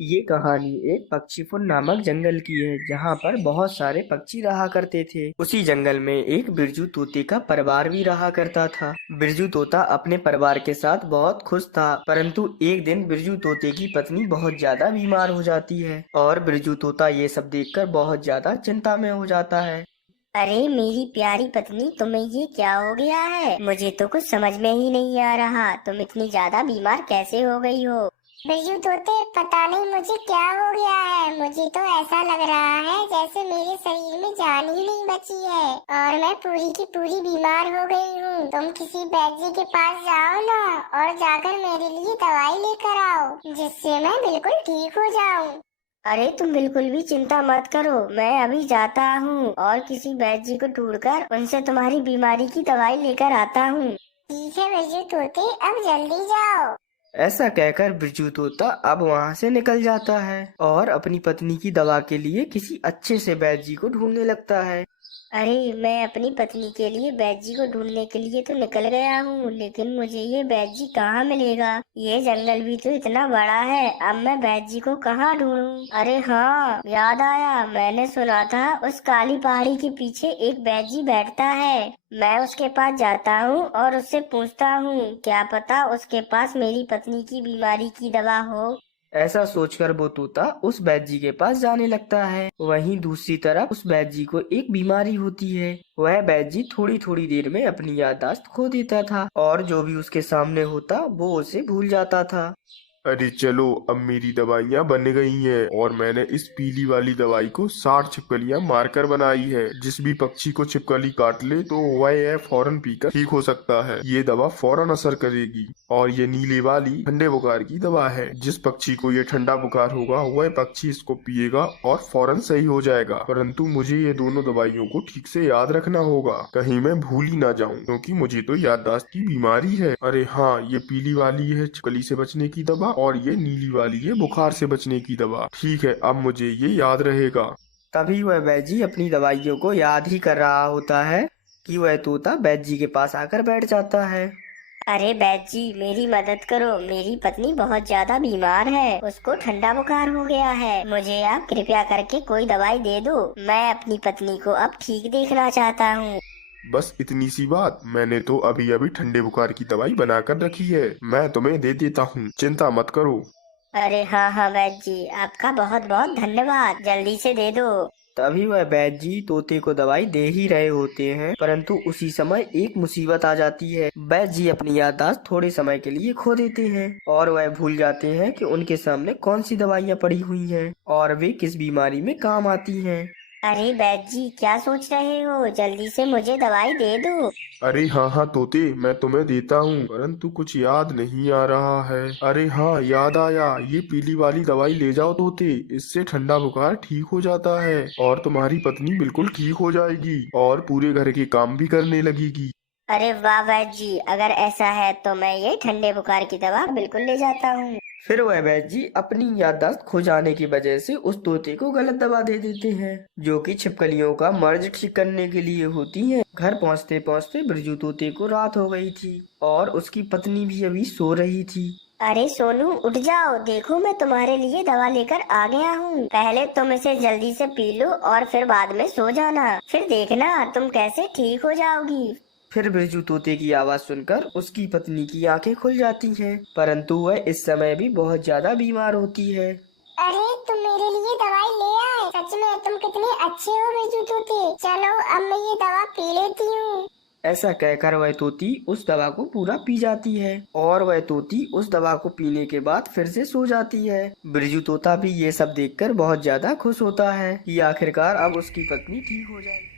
ये कहानी एक पक्षीपुर नामक जंगल की है जहाँ पर बहुत सारे पक्षी रहा करते थे। उसी जंगल में एक बिरजू तोते का परिवार भी रहा करता था। बिरजू तोता अपने परिवार के साथ बहुत खुश था, परंतु एक दिन बिरजू तोते की पत्नी बहुत ज्यादा बीमार हो जाती है और बिरजू तोता ये सब देखकर बहुत ज्यादा चिंता में हो जाता है। अरे मेरी प्यारी पत्नी, तुम्हें ये क्या हो गया है? मुझे तो कुछ समझ में ही नहीं आ रहा। तुम इतनी ज्यादा बीमार कैसे हो गई हो? बिरजू तोते, पता नहीं मुझे क्या हो गया है। मुझे तो ऐसा लग रहा है जैसे मेरे शरीर में जान ही नहीं बची है और मैं पूरी की पूरी बीमार हो गई हूँ। तुम किसी वैद्य जी के पास जाओ ना और जाकर मेरे लिए दवाई लेकर आओ जिससे मैं बिल्कुल ठीक हो जाऊँ। अरे तुम बिल्कुल भी चिंता मत करो, मैं अभी जाता हूँ और किसी वैद्य जी को ढूंढकर उनसे तुम्हारी बीमारी की दवाई लेकर आता हूँ। ठीक है बिरजू तोते, अब जल्दी जाओ। ऐसा कहकर बिरजू तोता अब वहाँ से निकल जाता है और अपनी पत्नी की दवा के लिए किसी अच्छे से वैद्य जी को ढूंढने लगता है। अरे मैं अपनी पत्नी के लिए वैद्य जी को ढूंढने के लिए तो निकल गया हूँ, लेकिन मुझे ये वैद्य जी कहाँ मिलेगा? ये जंगल भी तो इतना बड़ा है, अब मैं वैद्य जी को कहाँ ढूंढूं? अरे हाँ, याद आया, मैंने सुना था उस काली पहाड़ी के पीछे एक वैद्य जी बैठता है। मैं उसके पास जाता हूँ और उससे पूछता हूँ, क्या पता उसके पास मेरी पत्नी की बीमारी की दवा हो। ऐसा सोचकर वो तोता उस वैद्य जी के पास जाने लगता है। वहीं दूसरी तरफ उस वैद्य जी को एक बीमारी होती है। वह वैद्य जी थोड़ी थोड़ी देर में अपनी याददाश्त खो देता था और जो भी उसके सामने होता वो उसे भूल जाता था। अरे चलो, अब मेरी दवाइयाँ बन गई हैं और मैंने इस पीली वाली दवाई को 60 छिपकलियाँ मारकर बनाई है। जिस भी पक्षी को छिपकली काट ले तो वह यह फौरन पीकर ठीक हो सकता है। ये दवा फौरन असर करेगी। और ये नीले वाली ठंडे बुखार की दवा है। जिस पक्षी को ये ठंडा बुखार होगा वह पक्षी इसको पिएगा और फौरन सही हो जाएगा। परंतु मुझे ये दोनों दवाइयों को ठीक से याद रखना होगा, कहीं मैं भूल ही ना जाऊं, क्योंकि मुझे तो याददाश्त की बीमारी है। अरे हाँ, ये पीली वाली है छिपकली से बचने की दवा और ये नीली वाली है बुखार से बचने की दवा। ठीक है, अब मुझे ये याद रहेगा। तभी वह वैद्य जी अपनी दवाइयों को याद ही कर रहा होता है कि वह तोता वैद्य जी के पास आकर बैठ जाता है। अरे वैद्य जी, मेरी मदद करो, मेरी पत्नी बहुत ज्यादा बीमार है, उसको ठंडा बुखार हो गया है। मुझे आप कृपया करके कोई दवाई दे दो, मैं अपनी पत्नी को अब ठीक देखना चाहता हूँ। बस इतनी सी बात? मैंने तो अभी अभी ठंडे बुखार की दवाई बनाकर रखी है, मैं तुम्हें दे देता हूँ, चिंता मत करो। अरे हाँ हाँ वैद्य जी, आपका बहुत बहुत धन्यवाद, जल्दी से दे दो। तभी वह वैद्य जी तोते को दवाई दे ही रहे होते हैं, परंतु उसी समय एक मुसीबत आ जाती है। वैद्य जी अपनी याददाश्त थोड़े समय के लिए खो देते हैं और वह भूल जाते हैं कि उनके सामने कौन सी दवाइयाँ पड़ी हुई हैं और वे किस बीमारी में काम आती हैं। अरे वैद्य जी, क्या सोच रहे हो? जल्दी से मुझे दवाई दे दो। अरे हाँ हाँ तोते, मैं तुम्हें देता हूँ, परंतु कुछ याद नहीं आ रहा है। अरे हाँ, याद आया, ये पीली वाली दवाई ले जाओ तोते, इससे ठंडा बुखार ठीक हो जाता है और तुम्हारी पत्नी बिल्कुल ठीक हो जाएगी और पूरे घर के काम भी करने लगेगी। अरे वाह वैद्य जी, अगर ऐसा है तो मैं ये ठंडे बुखार की दवा बिल्कुल ले जाता हूँ। फिर वह वैद्य जी अपनी याददाश्त खो जाने की वजह से उस तोते को गलत दवा दे देते हैं, जो कि छिपकलियों का मर्ज ठीक करने के लिए होती है। घर पहुंचते पहुंचते बिरजू तोते को रात हो गई थी और उसकी पत्नी भी अभी सो रही थी। अरे सोनू, उठ जाओ, देखो मैं तुम्हारे लिए दवा लेकर आ गया हूँ। पहले तुम इसे जल्दी से पी लो और फिर बाद में सो जाना, फिर देखना तुम कैसे ठीक हो जाओगी। फिर बिरजू तोते की आवाज सुनकर उसकी पत्नी की आंखें खुल जाती हैं, परंतु वह इस समय भी बहुत ज्यादा बीमार होती है। अरे तुम मेरे लिए दवाई ले आए, सच में तुम कितने अच्छे हो बिरजू तोते। चलो अब मैं ये दवा पी लेती हूँ। ऐसा कहकर वह तोती उस दवा को पूरा पी जाती है और वह तोती उस दवा को पीने के बाद फिर से सो जाती है। बिरजू तोता भी ये सब देखकर बहुत ज्यादा खुश होता है कि आखिरकार अब उसकी पत्नी ठीक हो जाएगी।